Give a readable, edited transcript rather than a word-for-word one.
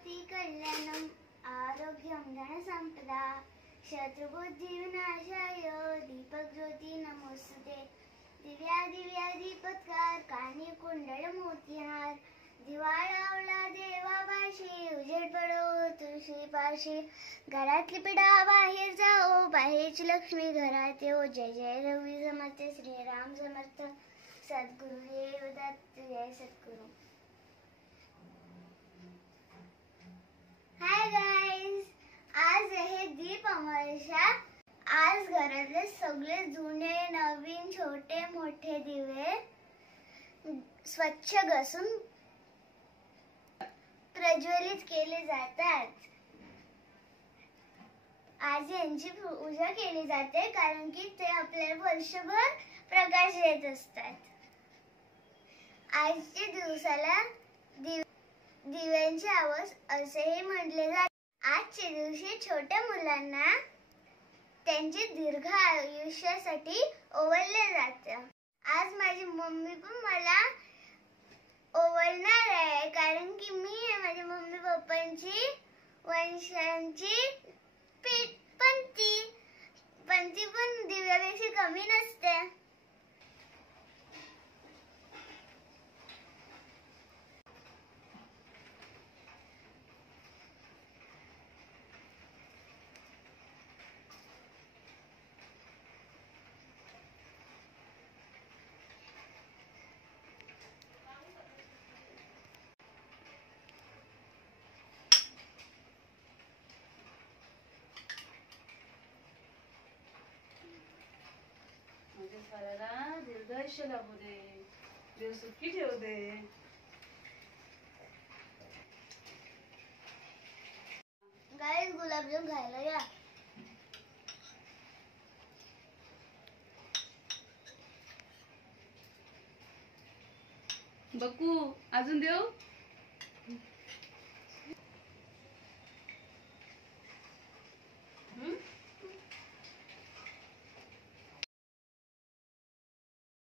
करोति कल्याणं आरोग्यं धनसम्पदा शत्रुबुद्धिविनाशाय दीपज्योती नमोस्तुते। दिव्या दिव्या दीपत्कार कानी कुंडल मोतीहार दिवा लावला देवापाशी उजेड पडो तुळशी पाशी घरातली पिढा बाहेर जाओ बाहेरची लक्ष्मी घरात येओ। जय जय रवी समर्थ श्रीराम समर्थ सद्गुरु देवदत्त जय सद्गुरु। हाय गाइस, आज आहे दीप अमावस्या। आज घरातले सगळे जुने नवीन छोटे मोठे दिवे स्वच्छ घासून प्रज्वलित केले जातात। आज यांची पूजा केली जाते कारण की ते आपल्याला वर्षभर प्रकाश देत असतात। आजच्या दिवसाला दिव्यांची आवाज असेही म्हटले जाते। आजच्या दिवशी छोट्या मुलांना त्यांचे दीर्घ आयुष्यासाठी ओवाळले जाते। आज माझी मम्मी पण मला ओवाळणार आहे कारण की मी माझ्या मम्मी पप्पांची वंशांची पंथी पण दिव्यापेक्षा कमी नसते। दीर्घायुष्य लाभू दे, देव सुखी ठेवू दे। गाइस गुलाबजाम खायला या। बकू अजून देऊ?